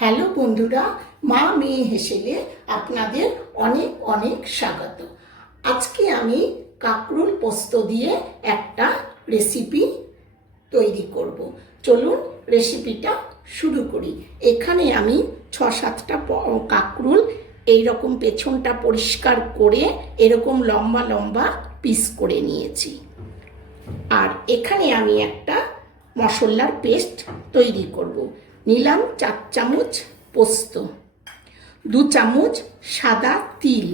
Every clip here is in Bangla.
হ্যালো বন্ধুরা, মা মেয়ে হেসেলে আপনাদের অনেক অনেক স্বাগত। আজকে আমি কাঁকরোল পোস্ত দিয়ে একটা রেসিপি তৈরি করব। চলুন রেসিপিটা শুরু করি। এখানে আমি 6-7টা কাঁকরোল এইরকম পেছনটা পরিষ্কার করে এরকম লম্বা লম্বা পিস করে নিয়েছি। আর এখানে আমি একটা মশলার পেস্ট তৈরি করব। নিলাম 4 চামচ পোস্ত, 2 চামচ সাদা তিল,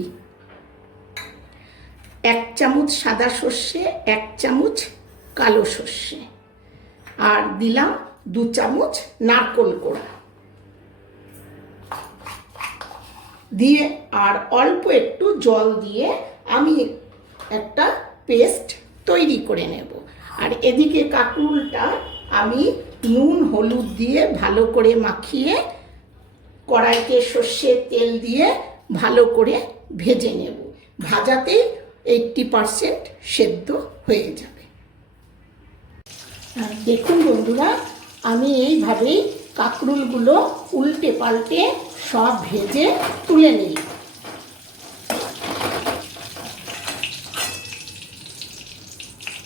1 চামচ সাদা সর্ষে, 1 চামচ কালো সর্ষে, আর দিলাম 2 চামচ নারকেল কোড়া দিয়ে আর অল্প একটু জল দিয়ে আমি একটা পেস্ট তৈরি করে নেব। আর এদিকে কাঁকরোলটা আমি নুন হলুদ দিয়ে ভালো করে মাখিয়ে কড়াইতে সর্ষের তেল দিয়ে ভালো করে ভেজে নেব। ভাজাতেই 80% সেদ্ধ হয়ে যাবে। দেখুন বন্ধুরা, আমি এইভাবেই কাঁকরোলগুলো উল্টে পাল্টে সব ভেজে তুলে নিই।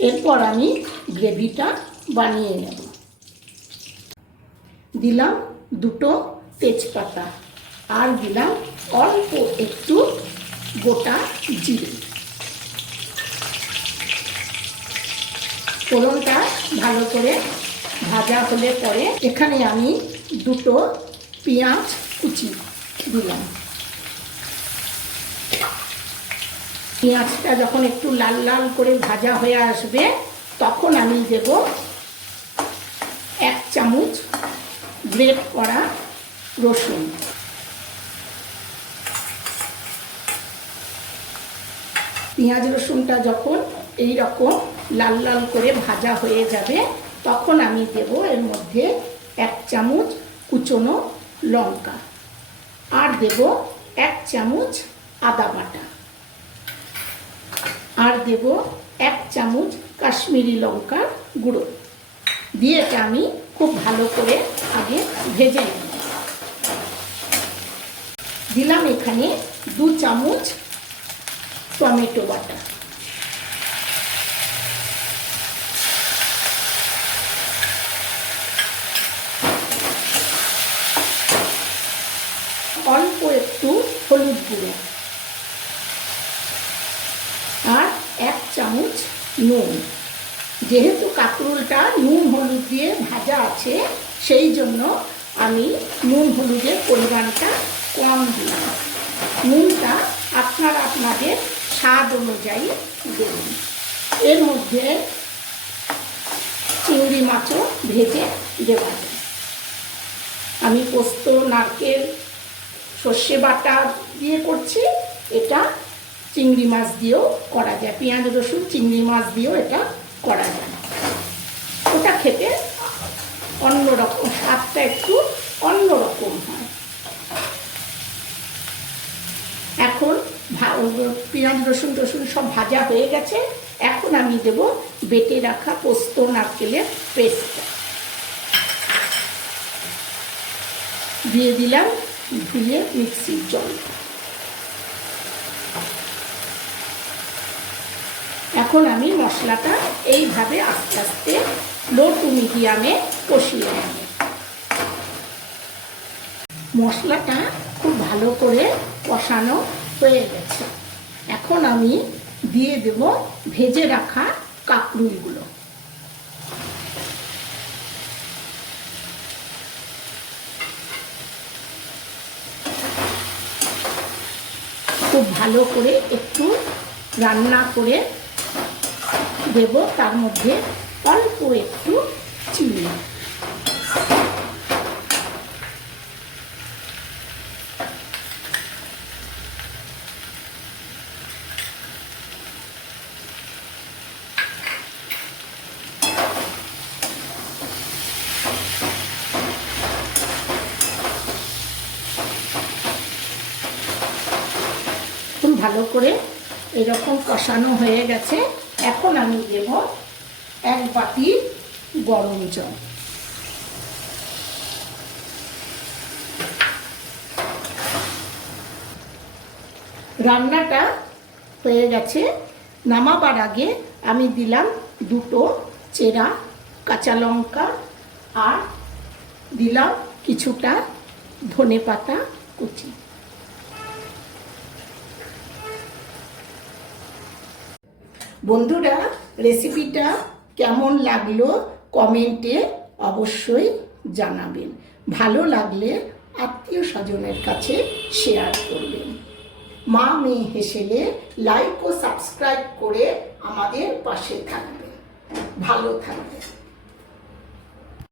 এরপর আমি গ্রেভিটা বানিয়ে নেব। দিলাম 2টো তেজপাতা আর দিলাম অল্প একটু গোটা জিরে। ফোড়নটা ভালো করে ভাজা হলে পরে এখানে আমি 2টো পেঁয়াজ কুচি দিলাম। পেঁয়াজটা যখন একটু লাল লাল করে ভাজা হয়ে আসবে তখন আমি দেব 1 চামচ গ্রেট করা রসুন। পেঁয়াজ রসুনটা যখন এই রকম লাল লাল করে ভাজা হয়ে যাবে তখন আমি দেব এর মধ্যে 1 চামচ কুচনো লঙ্কা আর দেব 1 চামচ আদা বাটা আর দেব 1 চামচ কাশ্মীরি লঙ্কার গুঁড়ো দিয়ে এটা আমি খুব ভালো করে আগে ভেজে নেব। দিলাম এখানে 2 চামচ টমেটো বাটা, অল্প একটু হলুদ গুঁড়ো আর 1 চামচ নুন। যেহেতু কাঁকরোলটা নুন হলুদ দিয়ে ভাজা আছে সেই জন্য আমি নুন হলুদের পরিমাণটা কম দিলাম। নুনটা আপনারা আপনাদের স্বাদ অনুযায়ী দেবেন। এর মধ্যে চিংড়ি মাছও ভেজে দেওয়া যায়। আমি পোস্ত নারকেল সর্ষে বাটা দিয়ে করছি, এটা চিংড়ি মাছ দিয়েও করা যায়। পেঁয়াজ রসুন চিংড়ি মাছ দিয়েও এটা করা যায়। ওটা খেতে অন্যরকম, স্বাদটা একটু অন্যরকম হয়। এখন পেঁয়াজ রসুন সব ভাজা হয়ে গেছে। এখন আমি দেব বেটে রাখা পোস্ত নারকেলের পেস্টটা দিয়ে দিলাম, ধুয়ে মিক্সির জল। এখন আমি মশলাটা এইভাবে আস্তে আস্তে লো টু মিডিয়ামে কষিয়ে নেব। মশলাটা খুব ভালো করে কষানো হয়ে গেছে। এখন আমি দিয়ে দেব ভেজে রাখা কাঁকরোলগুলো। খুব ভালো করে একটু রান্না করে দেব, তার মধ্যে অল্প একটু চিনি। খুব ভালো করে এরকম কষানো হয়ে গেছে। এখন আমি দেব 1 বাটি গরম জল। রান্নাটা হয়ে গেছে। নামাবার আগে আমি দিলাম দুটো চেরা কাঁচা লঙ্কা আর দিলাম কিছুটা ধনেপাতা কুচি। বন্ধুরা, রেসিপিটা কেমন লাগলো কমেন্টে অবশ্যই জানাবেন। ভালো লাগলে আত্মীয় স্বজনের কাছে শেয়ার করবেন। মা মেয়ে হেসেলে লাইক ও সাবস্ক্রাইব করে আমাদের পাশে থাকবেন। ভালো থাকবেন।